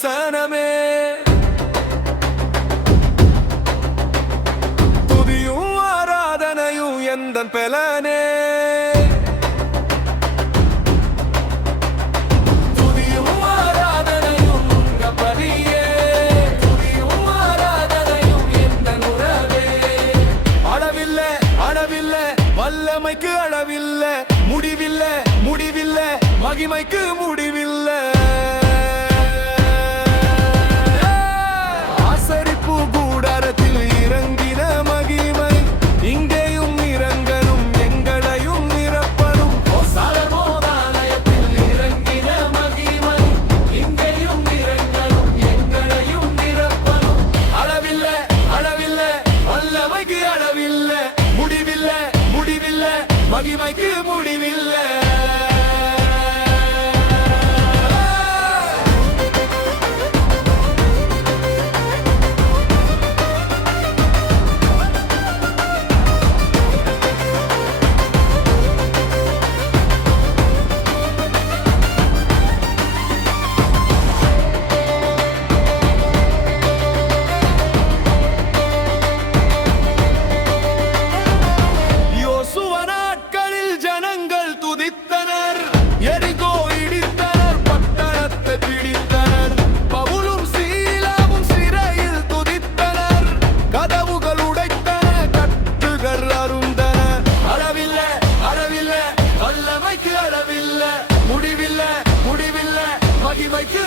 பிரசனமே துதியும் ஆராதனையும் எந்தன் பெலனே துதியும் ஆராதனையும் உங்க பரியே துதியும் ஆராதனையும் எந்தன் உறவே அளவில்லை அளவில்லை வல்லமைக்கு அளவில்லை முடிவில்லை முடிவில்லை மகிமைக்கு முடிவில்லை இறங்கின மகிமை இங்கேயும் இறங்கணும் எங்களையும் நிரப்பணும் இறங்கின மகிமை இங்கேயும் இறங்கணும் எங்களையும் நிரப்பணும் அளவில்லை அளவில்லை வல்லமைக்கு அளவில்லை முடிவில்லை முடிவில்லை மகிமைக்கு முடிவில்லை மகிமைக்கு